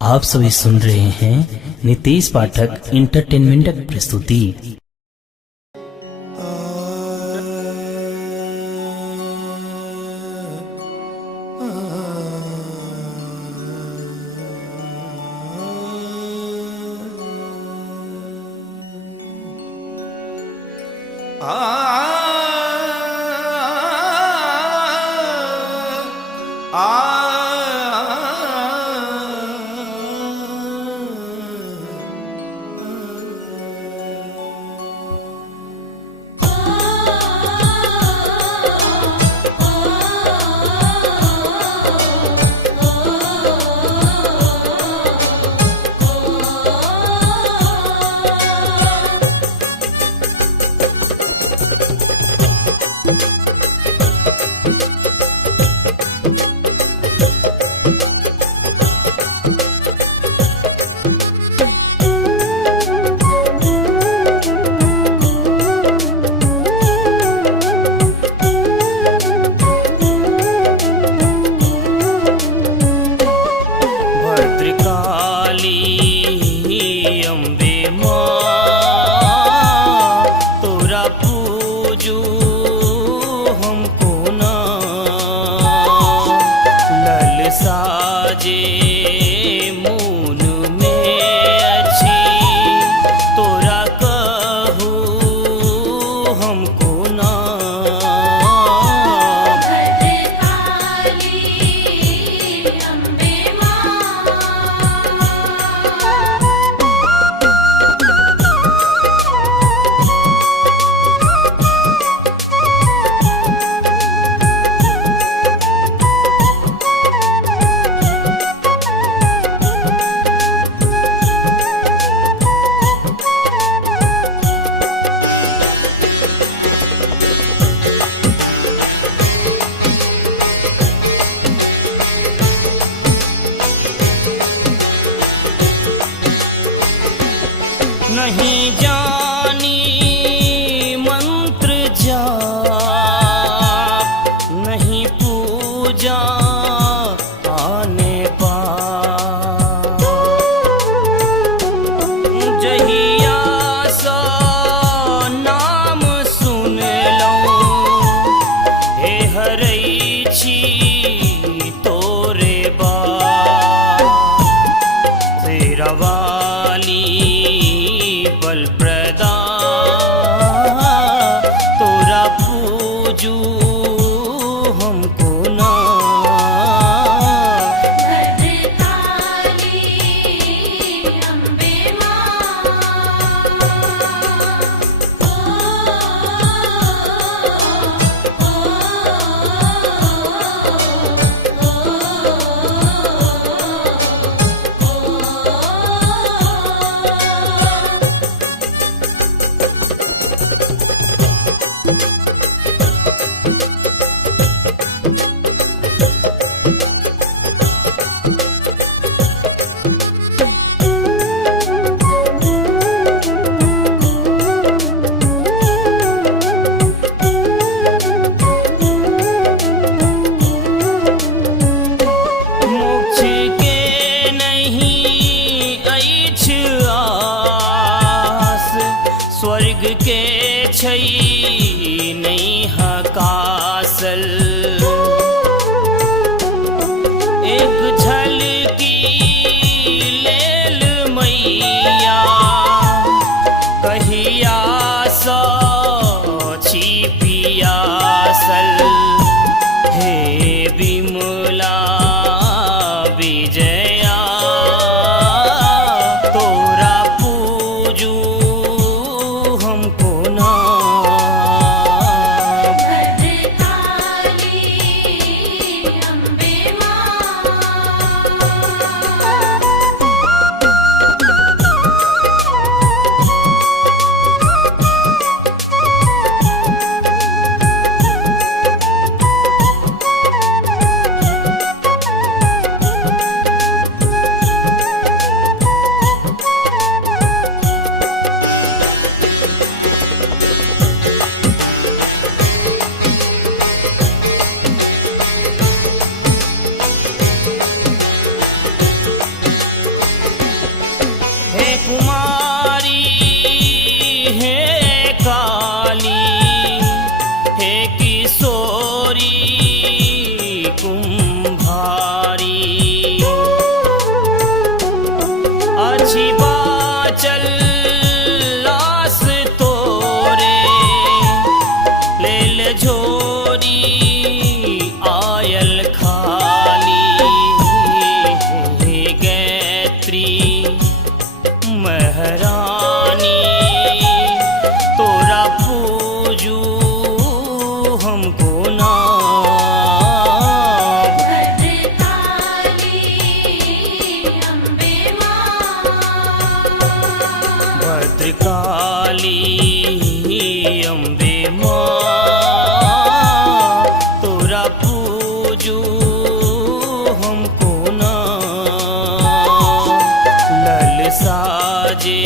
आप सभी सुन रहे हैं नितेश पाठक इंटरटेनमेंट की प्रस्तुति। साजे मून में अच्छी तोरा कहू हमको ना भद्रकाली अम्बे नहीं जानी मंत्र जाप, नहीं पूजा आने पार। जहिया सा नाम सुन लऊं हे हरई छी तोरे बा तेरा वाली बल प्रदा तोरा पूजू हमको ना भद्रकाली अम्बे मोक्ष के नहीं अछि आस, स्वर्ग के छै नहीं हकासल। एक झलकी लेल मैया कहिया सा छी पियासल। हे विमला विजया तोरा पूजू हमको ना भद्रकाली अम्बे काली अम्बे माँ तोरा पूजू हमको ना लल साजे